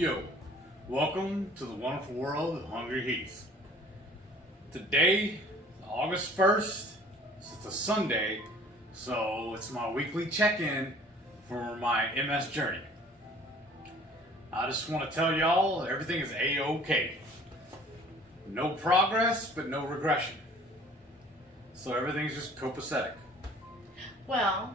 Yo, welcome to the wonderful world of HungryHeath. Today, August 1st, it's a Sunday, so it's my weekly check-in for my MS journey. I just want to tell y'all everything is A-OK. No progress, but no regression. So everything's just copacetic. Well,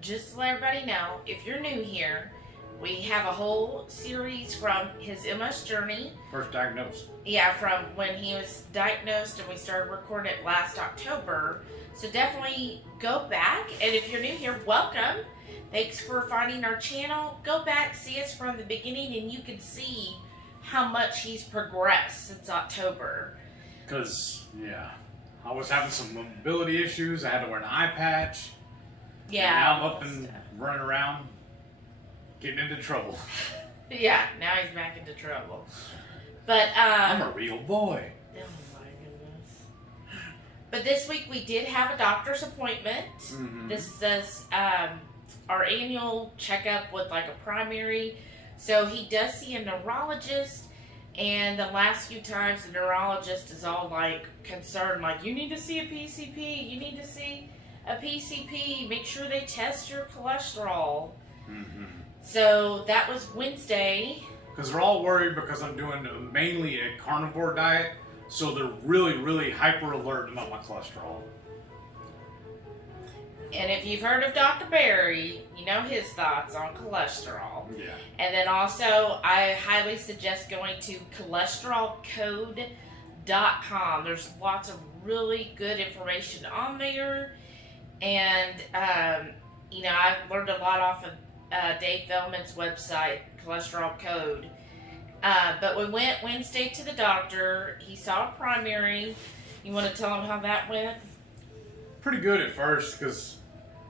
just to let everybody know, if you're new here, we have a whole series from his MS journey. First diagnosed. Yeah, from when he was diagnosed, and we started recording it last October. So definitely go back, and if you're new here, welcome. Thanks for finding our channel. Go back, see us from the beginning, and you can see how much he's progressed since October. Because, yeah, I was having some mobility issues. I had to wear an eye patch. Yeah. And now I'm up and running around, getting into trouble. Yeah, now he's back into trouble. But, I'm a real boy. Oh my goodness. But this week we did have a doctor's appointment. Mm-hmm. This is our annual checkup with like a primary. So he does see a neurologist, and the last few times the neurologist is all like concerned, like, you need to see a PCP, you need to see a PCP, make sure they test your cholesterol. Mm-hmm. So that was Wednesday. Because they're all worried because I'm doing mainly a carnivore diet, so they're really, really hyper alert about my cholesterol. And if you've heard of Dr. Barry, you know his thoughts on cholesterol. Yeah. And then also, I highly suggest going to cholesterolcode.com. There's lots of really good information on there. And, you know, I've learned a lot off of Dave Feldman's website, Cholesterol Code. But we went Wednesday to the doctor. He saw a primary. You want to tell him how that went? Pretty good at first, because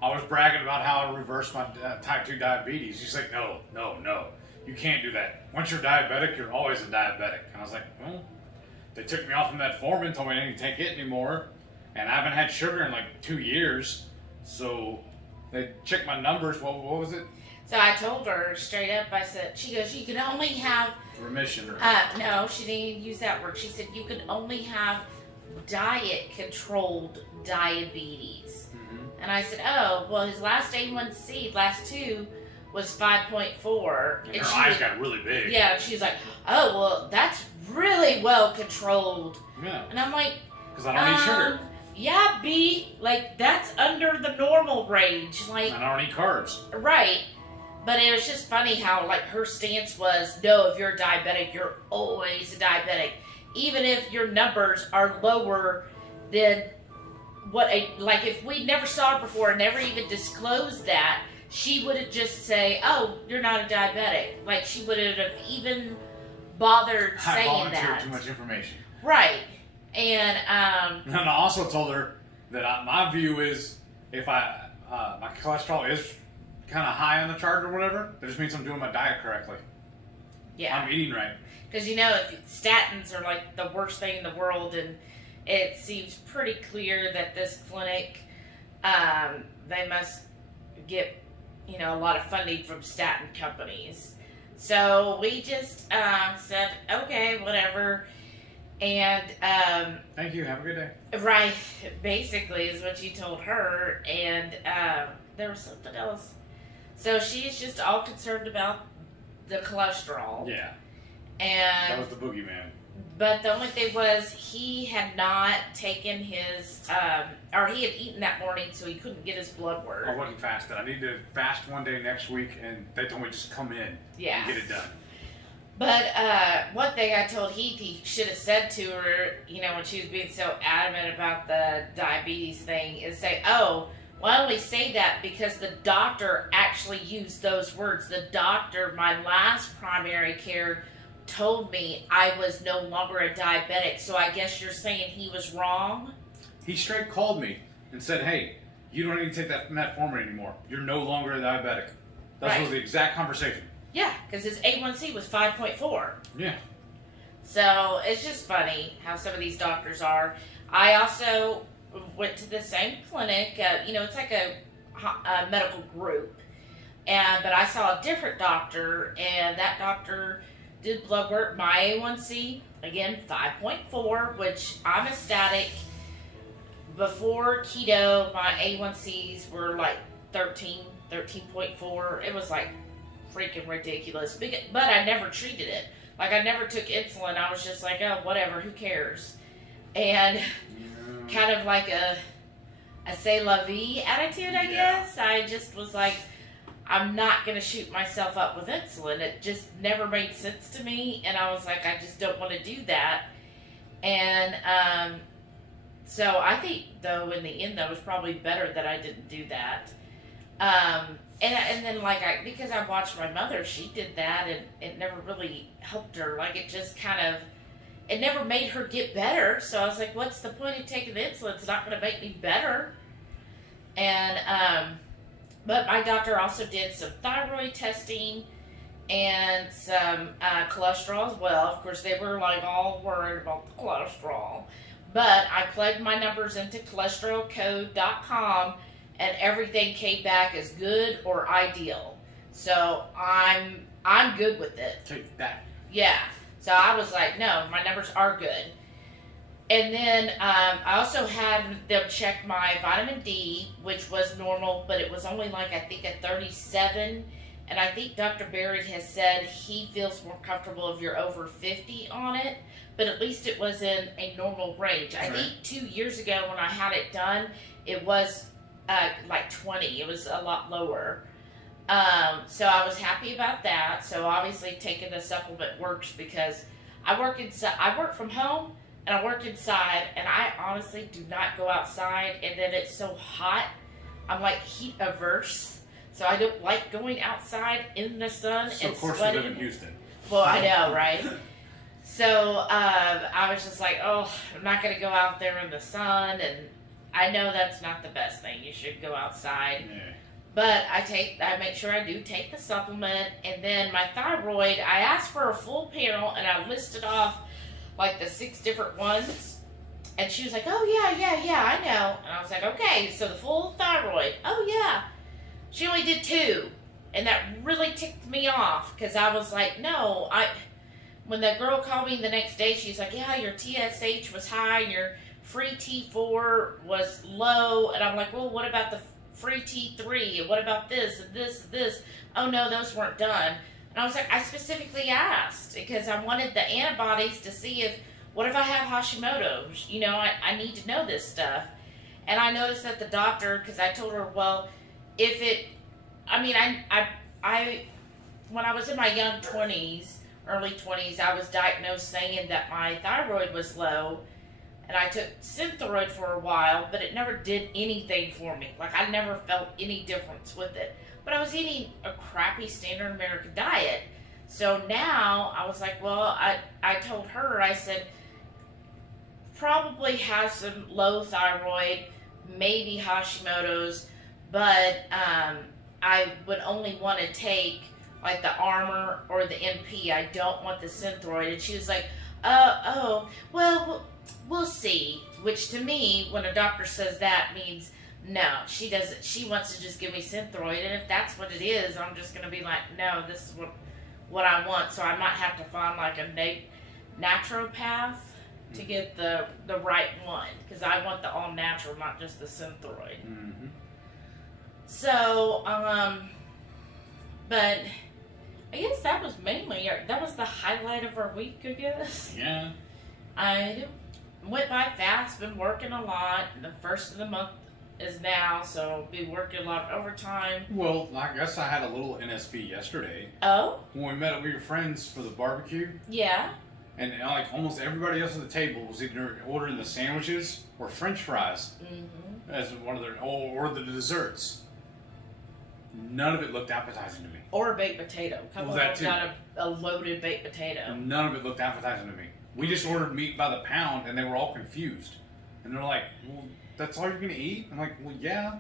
I was bragging about how I reversed my type 2 diabetes. He's like, no, you can't do that. Once you're diabetic, you're always a diabetic. And I was like, well, they took me off of metformin, told me I didn't take it anymore. And I haven't had sugar in like 2 years. So they checked my numbers. What was it? So I told her straight up, I said, she goes, you can only have... Remission. Or... no, she didn't even use that word. She said, you can only have diet-controlled diabetes. Mm-hmm. And I said, oh, well, his last A1C, last two, was 5.4. And her eyes got really big. Yeah, and she's like, oh, well, that's really well controlled. Yeah. And I'm like... Because I don't eat sugar. Yeah, B, like, that's under the normal range. Like, I don't eat carbs. Right. But it was just funny how, like, her stance was, no, if you're a diabetic, you're always a diabetic. Even if your numbers are lower than what like, if we never saw it before and never even disclosed that, she wouldn't just say, oh, you're not a diabetic. Like, she wouldn't have even bothered saying that. Too much information. Right. And I also told her that my view is if my cholesterol is kind of high on the chart or whatever, that just means I'm doing my diet correctly. Yeah. I'm eating right. Because, you know, statins are like the worst thing in the world, and it seems pretty clear that this clinic, they must get, you know, a lot of funding from statin companies. So we just said, okay, whatever. And thank you, have a good day. Right, basically is what you told her. And there was something else. So she's just all concerned about the cholesterol. Yeah. And that was the boogeyman. But the only thing was he had not taken his or he had eaten that morning, so he couldn't get his blood work. I wasn't fasting. I need to fast one day next week, and they told me just come in and get it done. But one thing I told Heath he should have said to her, you know, when she was being so adamant about the diabetes thing, is say, oh, well, I only say that because the doctor actually used those words. The doctor, my last primary care, told me I was no longer a diabetic, so I guess you're saying he was wrong? He straight called me and said, hey, you don't need to take that metformin anymore. You're no longer a diabetic. That was the exact conversation. Yeah, because his A1C was 5.4. Yeah. So it's just funny how some of these doctors are. I also went to the same clinic. You know, it's like a medical group. But I saw a different doctor, and that doctor did blood work. My A1C, again, 5.4, which I'm ecstatic. Before keto, my A1Cs were like 13.4. It was like freaking ridiculous. But I never treated it. Like, I never took insulin. I was just like, oh, whatever, who cares? And kind of like a c'est la vie attitude, I guess. I just was like, I'm not going to shoot myself up with insulin. It just never made sense to me. And I was like, I just don't want to do that. And so I think, though, in the end, though, it was probably better that I didn't do that. And then, like, because I watched my mother, she did that, and it never really helped her. Like, it just kind of, it never made her get better. So I was like, what's the point of taking the insulin? It's not going to make me better. And, but my doctor also did some thyroid testing and some cholesterol as well. Of course, they were, like, all worried about the cholesterol. But I plugged my numbers into cholesterolcode.com, and everything came back as good or ideal. So I'm good with it. Take that. Yeah. So I was like, no, my numbers are good. And then I also had them check my vitamin D, which was normal, but it was only like, I think, a 37. And I think Dr. Barrett has said he feels more comfortable if you're over 50 on it. But at least it was in a normal range. I think 2 years ago when I had it done, it was like 20. It was a lot lower. So I was happy about that. So obviously taking the supplement works because I work inside. I work from home and I work inside, and I honestly do not go outside. And then it's so hot, I'm like heat averse. So I don't like going outside in the sun So and of course sweating. you live in Houston. Well, I know, right? So I was just like, oh, I'm not going to go out there in the sun, and I know that's not the best thing. You should go outside. Yeah. But I make sure I do take the supplement, and then my thyroid, I asked for a full panel, and I listed off like the 6 different ones, and she was like, oh, yeah, I know. And I was like, okay, so the full thyroid, oh, yeah. She only did 2, and that really ticked me off, because I was like, no, when the girl called me the next day, she's like, yeah, your TSH was high, and your free T4 was low. And I'm like, well, what about the free T3? And what about this and this and this? Oh, no, those weren't done. And I was like, I specifically asked because I wanted the antibodies to see what if I have Hashimoto's? You know, I need to know this stuff. And I noticed that the doctor, because I told her, well, when I was in my young 20s, early 20s, I was diagnosed saying that my thyroid was low, and I took Synthroid for a while, but it never did anything for me. Like, I never felt any difference with it. But I was eating a crappy standard American diet. So now I was like, well, I told her, I said, probably has some low thyroid, maybe Hashimoto's, but I would only want to take like the Armor or the NP. I don't want the Synthroid. And she was like, well, we'll see. Which to me, when a doctor says that, means no, she doesn't. She wants to just give me Synthroid. And if that's what it is, I'm just going to be like, no, this is what I want. So I might have to find like a naturopath to get the right one. Because I want the all natural, not just the Synthroid. Mm-hmm. So, but I guess that was the highlight of our week, I guess. Yeah. I went by fast, been working a lot. The first of the month is now, so I'll be working a lot of overtime. Well, I guess I had a little NSV yesterday. Oh? When we met up with your friends for the barbecue. Yeah. And like almost everybody else at the table was either ordering the sandwiches or French fries as one of their, or the desserts. None of it looked appetizing to me. Or a baked potato. A couple Well, that of them got a loaded baked potato. None of it looked appetizing to me. We just ordered meat by the pound, and they were all confused. And they're like, well, that's all you're going to eat? I'm like, well, yeah.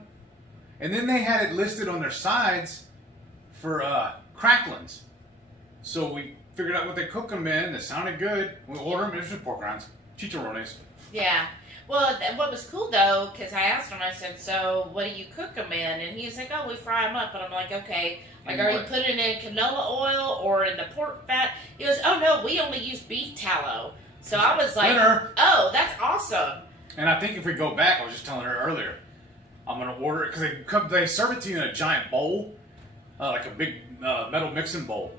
And then they had it listed on their sides for cracklings. So we figured out what they cook them in. It sounded good. We ordered them. It was just pork rinds. Chicharrones. Yeah. Well, what was cool though, because I asked him, I said, "So, what do you cook them in?" And he's like, "Oh, we fry them up." And I'm like, "Okay, like, are you putting it in canola oil or in the pork fat?" He goes, "Oh no, we only use beef tallow." So I was like, "Oh, that's awesome." And I think if we go back, I was just telling her earlier, I'm gonna order it because they serve it to you in a giant bowl, like a big metal mixing bowl.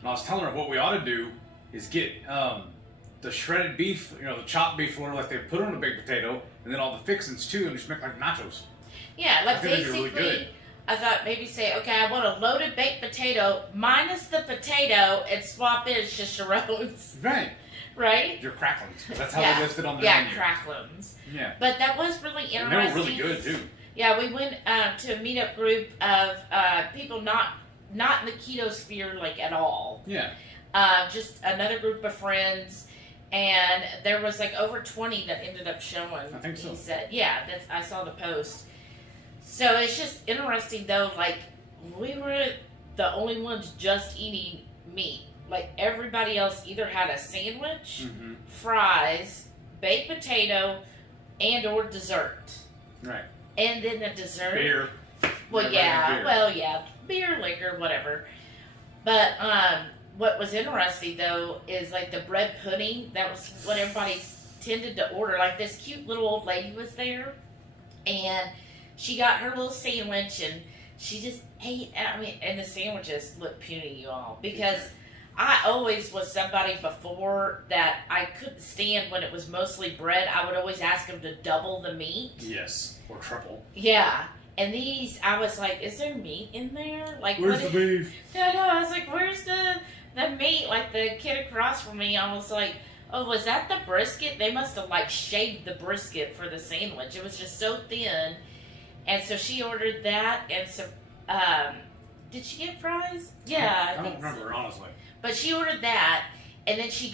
And I was telling her what we ought to do is get the shredded beef, the chopped beef or like they put on a baked potato, and then all the fixings too, and just make like nachos. Yeah, like basically, really good. I thought maybe say, okay, I want a loaded baked potato minus the potato and swap in chicharrones. Right. Right? Your cracklings. That's how they listed on the menu. Yeah, cracklings. Yeah. But that was really interesting. And they were really good too. Yeah, we went to a meetup group of people not in the keto sphere like at all. Yeah. Just another group of friends. And there was like over 20 that ended up showing. I think so. He said, yeah, I saw the post. So it's just interesting though, like we were the only ones just eating meat. Like everybody else either had a sandwich, fries, baked potato, and or dessert. Right. And then the dessert. Beer. Well, yeah. Beer, liquor, whatever. But what was interesting though is like the bread pudding. That was what everybody tended to order. Like this cute little old lady was there, and she got her little sandwich, and she just ate. I mean, and the sandwiches look puny, you all, because I always was somebody before that I couldn't stand when it was mostly bread. I would always ask them to double the meat. Yes, or triple. Yeah. And these, I was like, is there meat in there? Like, where's the beef? No, I was like, where's the meat? Like the kid across from me, I was like, oh, was that the brisket? They must have like shaved the brisket for the sandwich. It was just so thin. And so she ordered that and some, did she get fries? Yeah. I don't remember, honestly. But she ordered that, and then she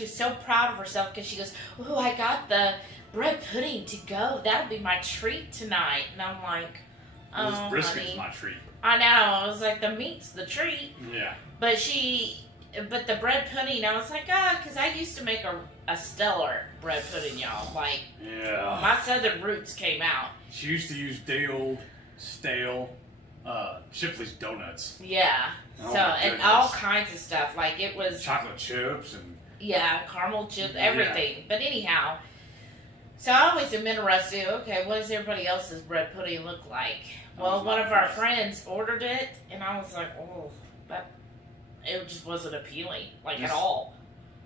was so proud of herself because she goes, oh, I got the bread pudding to go. That'll be my treat tonight. And I'm like, oh, this brisket's honey. my treat. I know. I was like, the meat's the treat. Yeah. But the bread pudding, I was like, because I used to make a stellar bread pudding, y'all. Like, yeah. My southern roots came out. She used to use day old, stale, Shipley's donuts. Yeah. Oh, and all kinds of stuff. Like, it was chocolate chips and caramel chips, everything. Yeah. But anyhow, so I always am interested. Okay, what does everybody else's bread pudding look like? Well, one of our friends ordered it, and I was like, oh, but it just wasn't appealing, at all.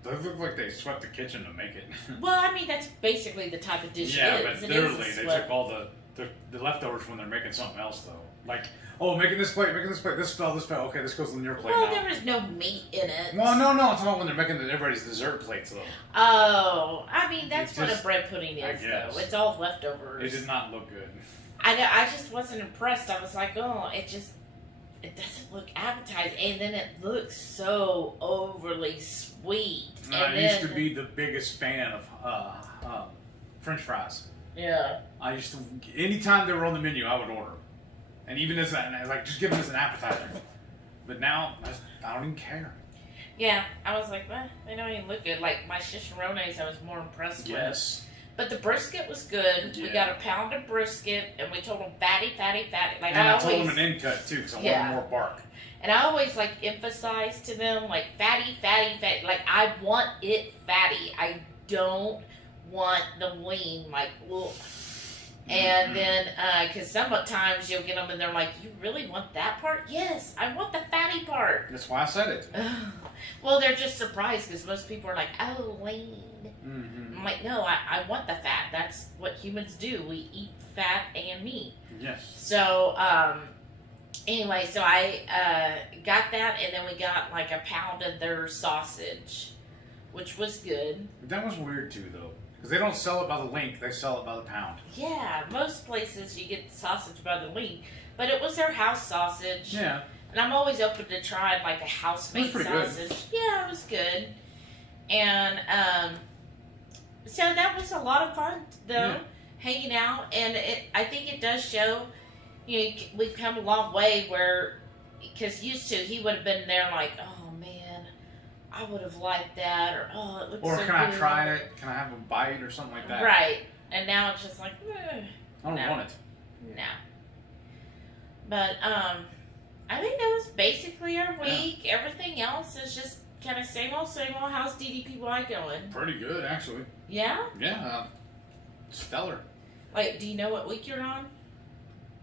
They look like they swept the kitchen to make it. Well, I mean, that's basically the type of dish it is. Yeah, but literally, they took all the leftovers when they're making something else, though. Like, oh, making this plate, this fell, okay, this goes on your plate now. Well, there was no meat in it. Well, no, I'm talking about when they're making everybody's dessert plates, though. Oh, I mean, that's what a bread pudding is, though. It's all leftovers. It did not look good. I just wasn't impressed. I was like, oh, it doesn't look appetizing, and then it looks so overly sweet. I used to be the biggest fan of French fries. Yeah. I used to, anytime they were on the menu, I would order. And even as just give them as an appetizer. But now, I don't even care. Yeah, I was like, well, they don't even look good. Like, my chicharrones, I was more impressed with. Yes. But the brisket was good. Yeah. We got a pound of brisket, and we told them fatty. Like, and I told them an end cut, too, because I wanted more bark. And I always, emphasize to them, fatty. Like, I want it fatty. I don't want the wing, ugh. And then, because sometimes you'll get them and they're like, you really want that part? Yes, I want the fatty part. That's why I said it. Well, they're just surprised because most people are like, oh, lean. I'm like, no, I want the fat. That's what humans do. We eat fat and meat. Yes. So, anyway, so I got that, and then we got a pound of their sausage, which was good. That was weird too, though. Because they don't sell it by the link, they sell it by the pound. Yeah, most places you get the sausage by the link, but it was their house sausage. Yeah. And I'm always open to trying a house-made sausage. Good. Yeah, it was good. And so that was a lot of fun, though, hanging out. And I think it does show, we've come a long way where, because used to, he would have been there oh, man, I would have liked that, or oh, it looks so good. Or can I try it? Can I have a bite or something like that? Right. And now it's just like, I don't want it. no. But, I think that was basically our week. Yeah. Everything else is just kind of same old, same old. How's DDPY going? Pretty good, actually. Yeah? Yeah, stellar. Like, do you know what week you're on?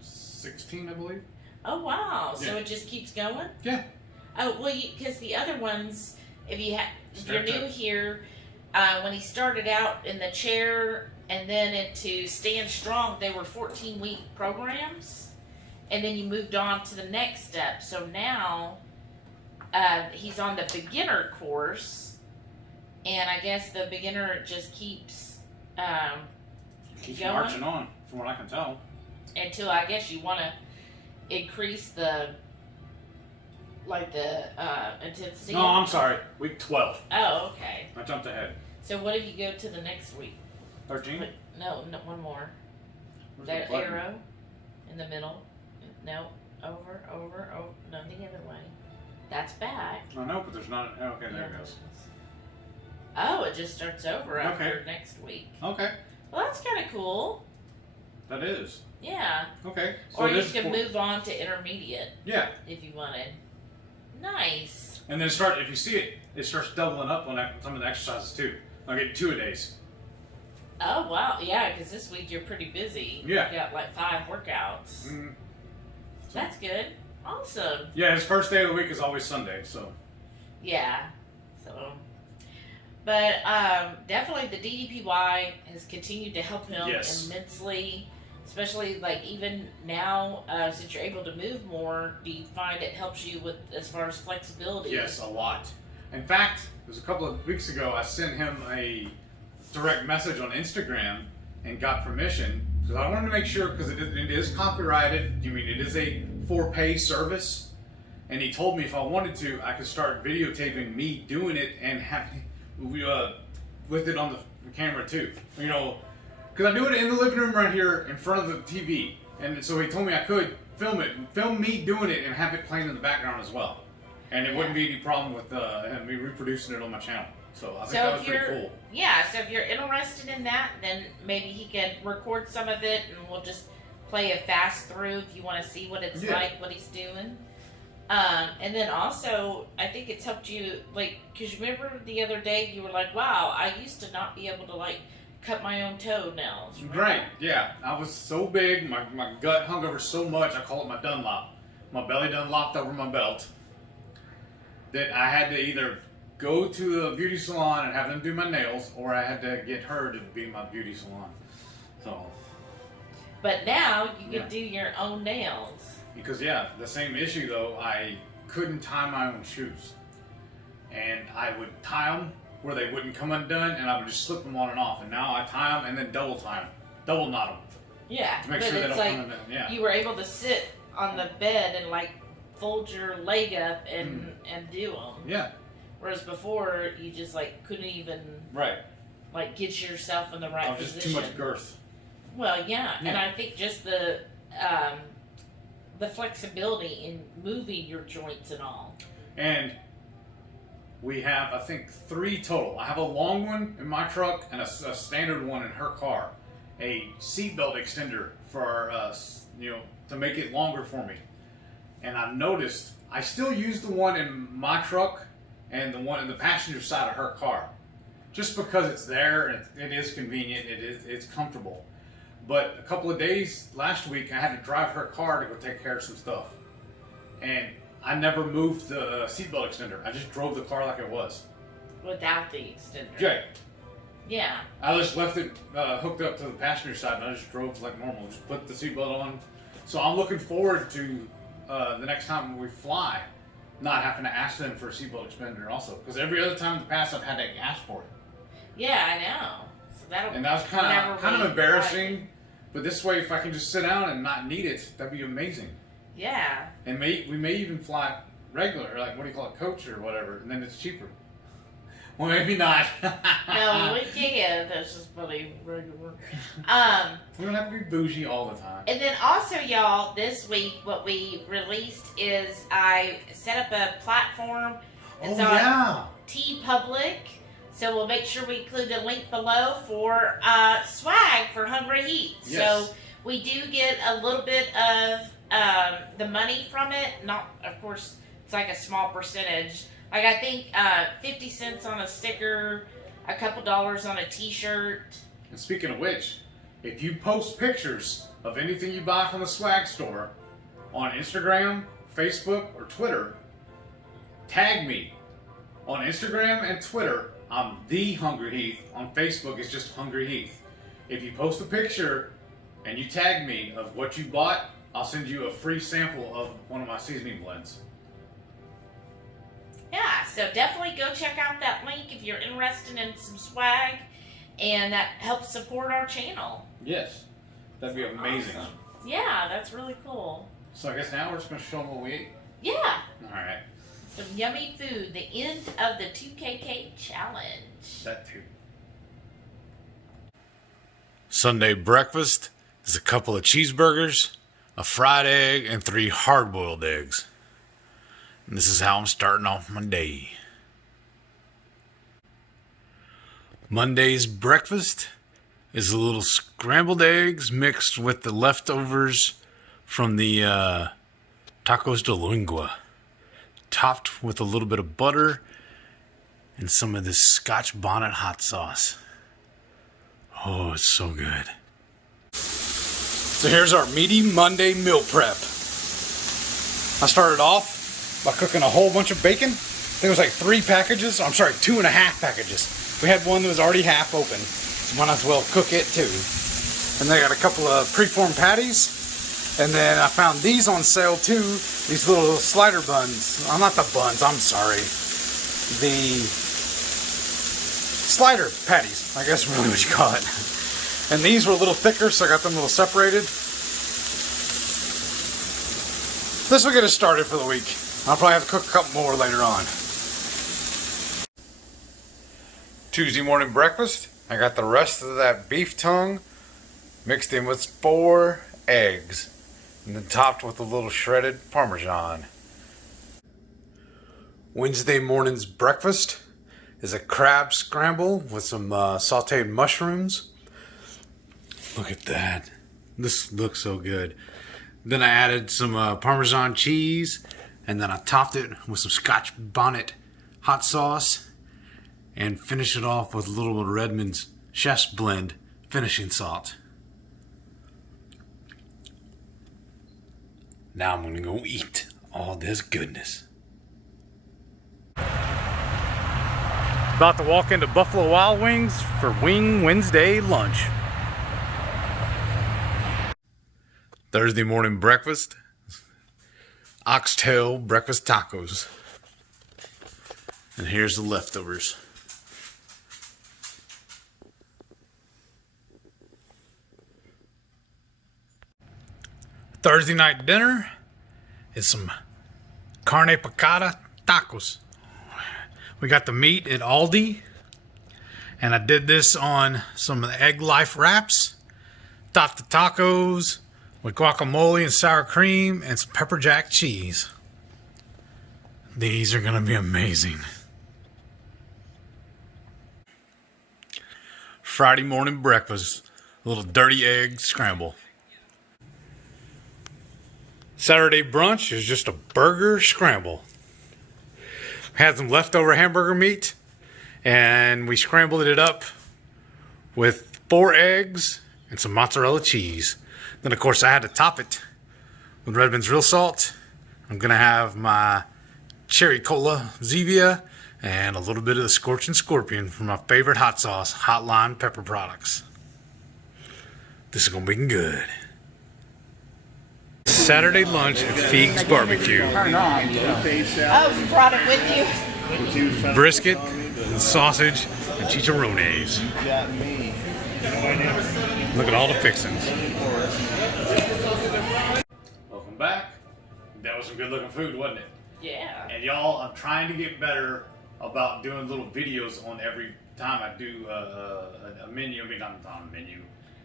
16, I believe. Oh, wow. Yeah. So it just keeps going? Yeah. Oh, well, because the other ones, if you're new here, when he started out in the chair and then into Stand Strong, they were 14-week programs. And then you moved on to the next step. So now he's on the beginner course. And I guess the beginner just keeps going. Marching on, from what I can tell. Until I guess you want to increase the intensity. No, I'm sorry. Week 12. Oh, okay. I jumped ahead. So what if you go to the next week? 13? No, one more. Where's That the button? arrow in the middle. No, over. No, the other way. That's back. I know, but there's not. Okay, there it goes. Oh, it just starts over after next week. Okay. Well, that's kind of cool. That is. Yeah. Okay. So Or you can move on to intermediate. Yeah. If you wanted. Nice. And then if you see it, it starts doubling up on some of the exercises too. I'll get 2 a days. Oh, wow. Yeah, because this week you're pretty busy. Yeah. You got like 5 workouts. Mm-hmm. That's good. Awesome. Yeah, his first day of the week is always Sunday, so. Yeah. So. But definitely the DDPY has continued to help him immensely. Especially like even now, since you're able to move more, do you find it helps you with as far as flexibility? Yes, a lot. In fact, it was a couple of weeks ago, I sent him a direct message on Instagram and got permission. Because I wanted to make sure, because it is copyrighted, it is a for-pay service. And he told me if I wanted to, I could start videotaping me doing it and having with it on the camera too. Because I do it in the living room right here in front of the TV. And so he told me I could film me doing it and have it playing in the background as well. And it wouldn't be any problem with me reproducing it on my channel. So I think that was pretty cool. Yeah, so if you're interested in that, then maybe he can record some of it and we'll just play a fast through if you want to see what it's like, what he's doing. And then also, I think it's helped you, because you remember the other day you were like, wow, I used to not be able to, cut my own toenails. Right, yeah. I was so big, my gut hung over so much, I call it my Dunlop. My belly Dunlopped over my belt. That I had to either go to the beauty salon and have them do my nails, or I had to get her to be my beauty salon. So. But now you can do your own nails. Because the same issue though, I couldn't tie my own shoes. And I would tie them where they wouldn't come undone, and I would just slip them on and off. And now I tie them and then double knot them. Yeah, to make sure they don't come undone. Yeah. You were able to sit on the bed and fold your leg up and do them. Yeah. Whereas before you just couldn't even get yourself in the right position. Just too much girth. Well, yeah, and I think just the flexibility in moving your joints and all. And we have, I think, 3 total. I have a long one in my truck and a standard one in her car. A seatbelt extender for to make it longer for me. And I've noticed I still use the one in my truck and the one in the passenger side of her car, just because it's there and it is convenient. It's comfortable. But a couple of days last week, I had to drive her car to go take care of some stuff, and I never moved the seatbelt extender. I just drove the car like it was. Without the extender. Jay. Yeah. I just left it hooked up to the passenger side, and I just drove like normal. Just put the seatbelt on. So I'm looking forward to the next time we fly, not having to ask them for a seatbelt extender also. Because every other time in the past, I've had to ask for it. Yeah, I know. So and that was kind of embarrassing. But this way, if I can just sit down and not need it, that'd be amazing. Yeah. And we may even fly regular, coach or whatever, and then it's cheaper. Well, maybe not. No, we can. That's just really regular. We don't have to be bougie all the time. And then also, y'all, this week, what we released is I set up a platform. It's on TeePublic. So we'll make sure we include a link below for swag for HungryHeath. Yes. So we do get a little bit of the money from it. Not, of course, it's like a small percentage. Like I think 50 cents on a sticker, a couple dollars on a t-shirt. And speaking of which, if you post pictures of anything you buy from the swag store on Instagram, Facebook, or Twitter, tag me. On Instagram and Twitter, I'm the HungryHeath. On Facebook, it's just HungryHeath. If you post a picture and you tag me of what you bought, I'll send you a free sample of one of my seasoning blends. Yeah, so definitely go check out that link if you're interested in some swag, and that helps support our channel. Yes, that'd be amazing. Awesome. Yeah, that's really cool. So I guess now we're just going to show them what we ate. Yeah. Alright. Some yummy food. The end of the 2KK challenge. That too. Sunday breakfast is a couple of cheeseburgers, a fried egg, and 3 hard-boiled eggs. And this is how I'm starting off my day. Monday's breakfast is a little scrambled eggs mixed with the leftovers from the tacos de lengua, topped with a little bit of butter and some of this Scotch bonnet hot sauce. Oh, it's so good. So here's our meaty Monday meal prep. I started off by cooking a whole bunch of bacon. I think it was like 3 packages. I'm sorry, 2.5 packages. We had one that was already half open, so might as well cook it too. And then I got a couple of preformed patties. And then I found these on sale too. These little slider buns. Not the buns, I'm sorry. The slider patties, I guess really what you call it. And these were a little thicker, so I got them a little separated. This will get us started for the week. I'll probably have to cook a couple more later on. Tuesday morning breakfast. I got the rest of that beef tongue mixed in with 4 eggs. And then topped with a little shredded Parmesan. Wednesday morning's breakfast is a crab scramble with some sauteed mushrooms. Look at that. This looks so good. Then I added some Parmesan cheese, and then I topped it with some Scotch bonnet hot sauce, and finished it off with a little Redmond's Chef's Blend finishing salt. Now I'm gonna go eat all this goodness. About to walk into Buffalo Wild Wings for Wing Wednesday lunch. Thursday morning breakfast, Oxtail breakfast tacos. And here's the leftovers. Thursday night dinner is some carne picada tacos. We got the meat at Aldi, and I did this on some of the egg life wraps. Topped the tacos with guacamole and sour cream and some pepper jack cheese. These are gonna be amazing. Friday morning breakfast, a little dirty egg scramble. Saturday brunch is just a burger scramble. Had some leftover hamburger meat, and we scrambled it up with 4 eggs and some mozzarella cheese. Then, of course, I had to top it with Redmond's real salt. I'm going to have my cherry cola Zevia and a little bit of the Scorching Scorpion from my favorite hot sauce, Hot Lime Pepper Products. This is going to be good. Saturday lunch at Feig's Barbecue. Oh, you brought it with you? Brisket, and sausage, and chicharrones. Look at all the fixings. Welcome back. That was some good looking food, wasn't it? Yeah. And y'all, I'm trying to get better about doing little videos on every time I do a menu. I mean, not a menu.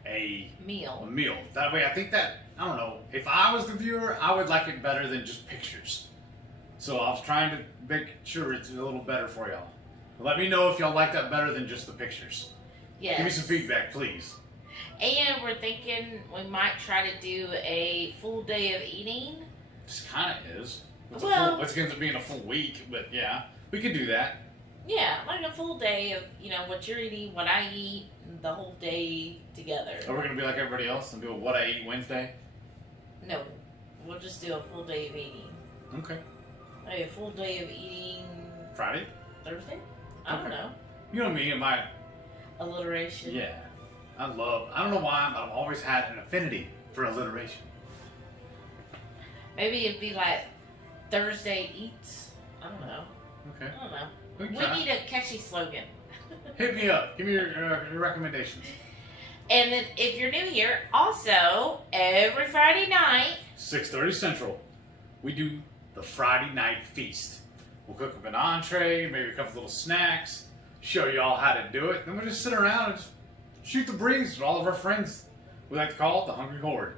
A meal. That way, I think that, I don't know, if I was the viewer, I would like it better than just pictures. So I was trying to make sure it's a little better for y'all. Let me know if y'all like that better than just the pictures. Yes. Give me some feedback, please. And we're thinking we might try to do a full day of eating. This kind of is. It's going to be in a full week, but yeah, we could do that. Yeah, like a full day of, what you're eating, what I eat, the whole day together. Are we going to be like everybody else and do a What I Eat Wednesday? No, we'll just do a full day of eating. Okay. Maybe a full day of eating. Friday? Thursday? I don't know. You know me and my... Alliteration. Yeah. I don't know why, but I've always had an affinity for alliteration. Maybe it'd be like Thursday Eats. I don't know. Okay. I don't know. We We need a catchy slogan. Hit me up. Give me your recommendations. And then if you're new here, also, every Friday night, 6:30 Central, we do the Friday night feast. We'll cook up an entree, maybe a couple little snacks, show y'all how to do it. Then we'll just sit around and just shoot the breeze with all of our friends. We like to call it the Hungry Horde.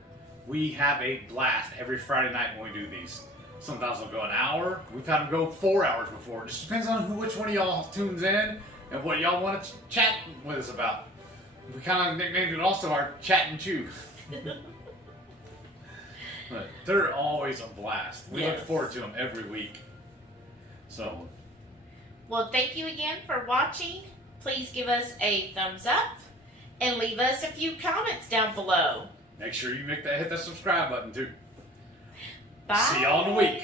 We have a blast every Friday night when we do these. Sometimes they'll go an hour. We've had them go 4 hours before. It just depends on which one of y'all tunes in and what y'all want to chat with us about. We kind of nicknamed it also our Chat and Chew. But they're always a blast. We look forward to them every week. So, well, thank you again for watching. Please give us a thumbs up and leave us a few comments down below. make sure you hit that subscribe button too. Bye. See y'all in a week.